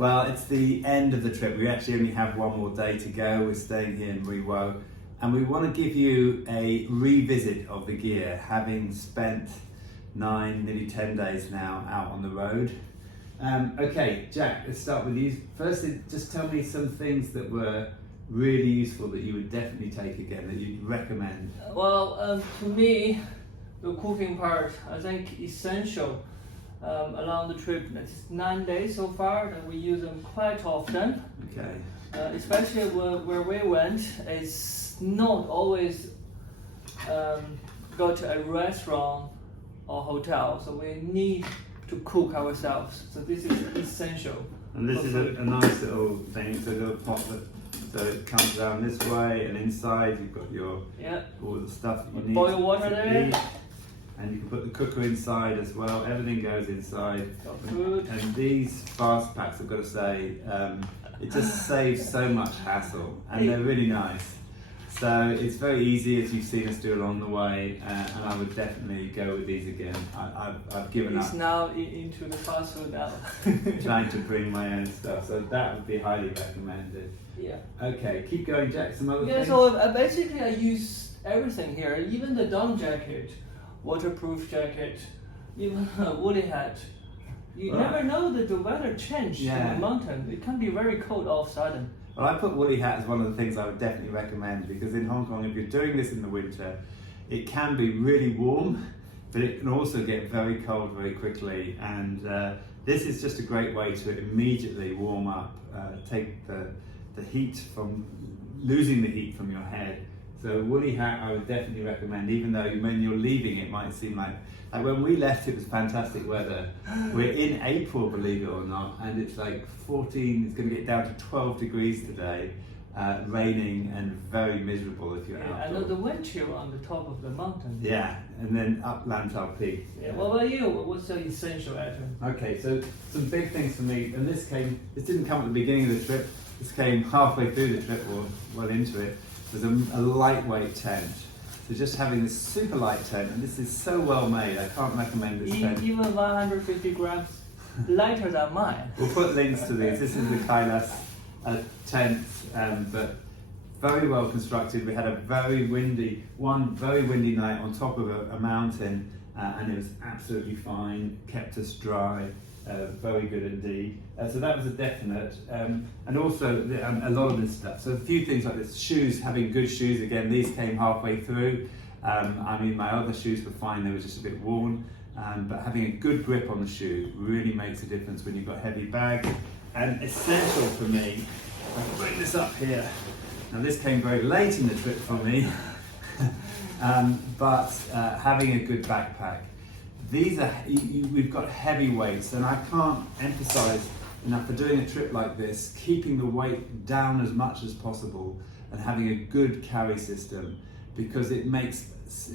Well, it's the end of the trip. We actually only have one more day to go. We're staying here in Riwo, and we want to give you a revisit of the gear, having spent 9, nearly 10 days now out on the road. Okay, Jack, let's start with you. Firstly, just tell me some things that were really useful that you would definitely take again, that you'd recommend. Well, to me, the cooking part, I think essential along the trip. It's 9 days so far, and we use them quite often. Okay. Especially where we went, it's not always go to a restaurant or hotel, so we need to cook ourselves. So this is essential. And this is a nice little thing. It's a little pot so it comes down this way, and inside you've got your all the stuff that you need. Boil water there. Eat. And you can put the cooker inside as well. Everything goes inside. Food. And these fast packs, I've got to say, it just saves so much hassle, and they're really nice. So it's very easy, as you've seen us do along the way, and I would definitely go with these again. I've given up. It's now into the fast food now. Trying to bring my own stuff, so that would be highly recommended. Yeah. Okay, keep going, Jack. Some other things? So basically I use everything here, even the down jacket, waterproof jacket, even a woolly hat. You never know that the weather changes in the mountain. It can be very cold all of a sudden. Well, I put woolly hat as one of the things I would definitely recommend, because in Hong Kong, if you're doing this in the winter, it can be really warm, but it can also get very cold very quickly. And this is just a great way to immediately warm up, take the heat from, losing the heat from your head. So woolly hat I would definitely recommend, even though when you're leaving it might seem like when we left it was fantastic weather. We're in April, believe it or not, and it's like 14, it's going to get down to 12 degrees today, raining and very miserable if you're out. And the wind chill on the top of the mountain. Yeah, and then up Lantau Peak. Yeah. What about you? What's the essential item? Okay, so some big things for me, and this didn't come at the beginning of the trip, this came halfway through the trip, or well into it. There's a lightweight tent. So just having this super light tent, and this is so well made, I can't recommend this tent. Even 150 grams lighter than mine. We'll put links to these. This is the Kailas tent, but very well constructed. We had a very windy night on top of a mountain, and it was absolutely fine, kept us dry. Very good indeed. So that was a definite, and also a lot of this stuff. So a few things like this: shoes, having good shoes. Again, these came halfway through. I mean, my other shoes were fine; they were just a bit worn. But having a good grip on the shoe really makes a difference when you've got heavy bags. And essential for me, I can bring this up here. Now this came very late in the trip for me, but having a good backpack. These are, we've got heavy weights, and I can't emphasize enough for doing a trip like this, keeping the weight down as much as possible and having a good carry system, because it's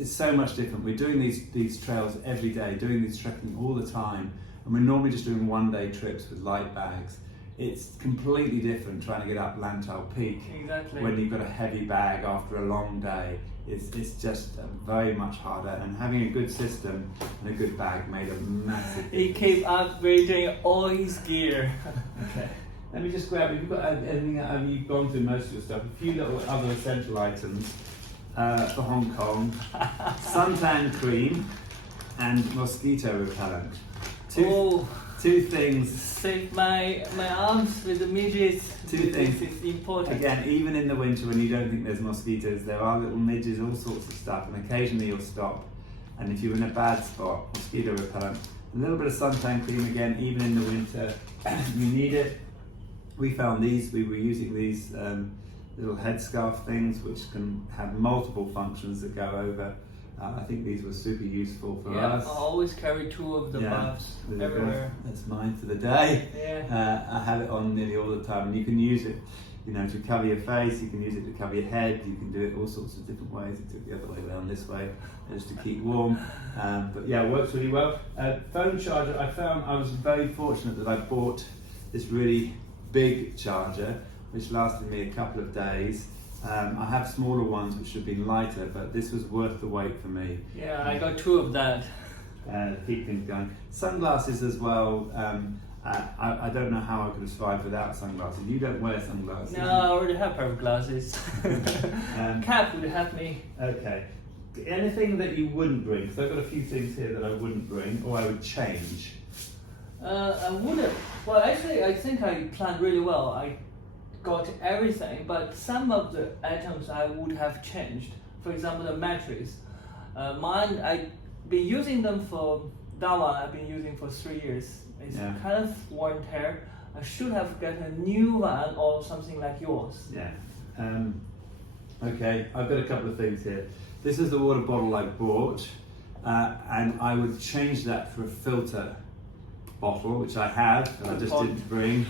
so much different. We're doing these trails every day, doing these trekking all the time, and we're normally just doing one-day trips with light bags. It's completely different trying to get up Lantau Peak when you've got a heavy bag after a long day. It's just very much harder, and having a good system and a good bag made a massive difference. He kept upgrading all his gear. Okay, let me just grab, you've got anything, you've gone through most of your stuff, a few little other essential items for Hong Kong. Suntan cream and mosquito repellent. Two things. Save my arms with the midges. Two things. It's important. Again, even in the winter when you don't think there's mosquitoes, there are little midges, all sorts of stuff, and occasionally you'll stop. And if you're in a bad spot, mosquito repellent. A little bit of suntan cream again, even in the winter. You need it. We found these, we were using these little headscarf things which can have multiple functions that go over. I think these were super useful for us. I always carry 2 of the buffs everywhere. That's mine for the day. Yeah. I have it on nearly all the time, and you can use it, to cover your face. You can use it to cover your head. You can do it all sorts of different ways. It took the other way around this way, just to keep warm. But yeah, it works really well. Phone charger. I was very fortunate that I bought this really big charger, which lasted me a couple of days. I have smaller ones which have been lighter, but this was worth the wait for me. Yeah, I got 2 of that. Keep things going. Sunglasses as well. I don't know how I could have survived without sunglasses. You don't wear sunglasses. No, I already have pair of glasses. Cap would help me. Okay. Anything that you wouldn't bring? So I've got a few things here that I wouldn't bring or I would change. I wouldn't. Well, actually, I think I planned really well. I got everything, but some of the items I would have changed. For example, the mattress. Mine, I've been using them for, that one I've been using for 3 years. It's kind of worn and tear. I should have got a new one or something like yours. Yeah. Okay, I've got a couple of things here. This is the water bottle I bought, and I would change that for a filter bottle, which I have, and I just didn't bring,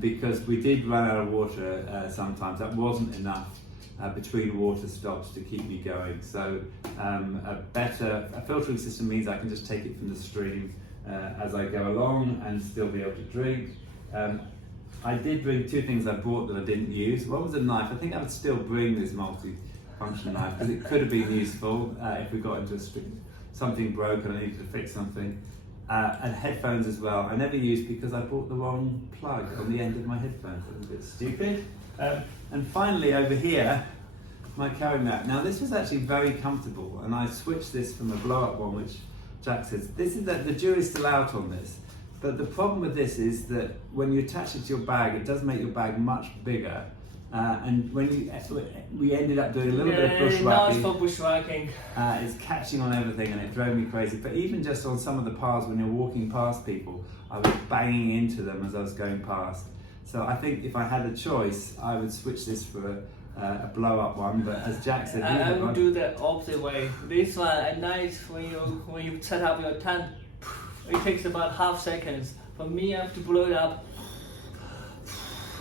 because we did run out of water sometimes. That wasn't enough between water stops to keep me going. So a filtering system means I can just take it from the stream as I go along and still be able to drink. I did bring two things I bought that I didn't use. One was a knife. I think I would still bring this multi-function knife because it could have been useful if we got into something broke and I needed to fix something. And headphones as well. I never used because I bought the wrong plug on the end of my headphones. It was a bit stupid. And finally over here, my carry mat. Now this was actually very comfortable, and I switched this from a blow-up one, which Jack says, the jury's still out on this. But the problem with this is that when you attach it to your bag, it does make your bag much bigger. And when we ended up doing a little bit of bushwhacking. Now it's for bushwhacking. It's catching on everything and it drove me crazy. But even just on some of the paths when you're walking past people, I was banging into them as I was going past. So I think if I had a choice, I would switch this for a blow-up one. But as Jack said, I would do the opposite way. This one at night when you set up your tent, it takes about half seconds. For me, I have to blow it up.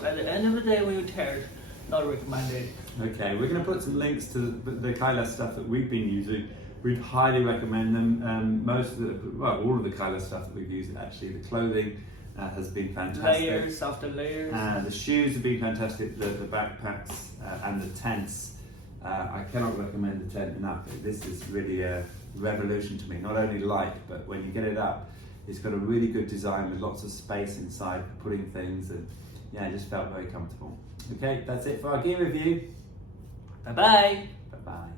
At the end of the day, when you tear it, not recommended. Okay, we're going to put some links to the Kailas stuff that we've been using. We'd highly recommend them. All of the Kailas stuff that we've used, actually. The clothing has been fantastic. Layers after layers. The shoes have been fantastic. The backpacks and the tents. I cannot recommend the tent enough. This is really a revolution to me. Not only light, but when you get it up, it's got a really good design with lots of space inside for putting things, and yeah, it just felt very comfortable. Okay, that's it for our gear review. Bye bye. Bye bye.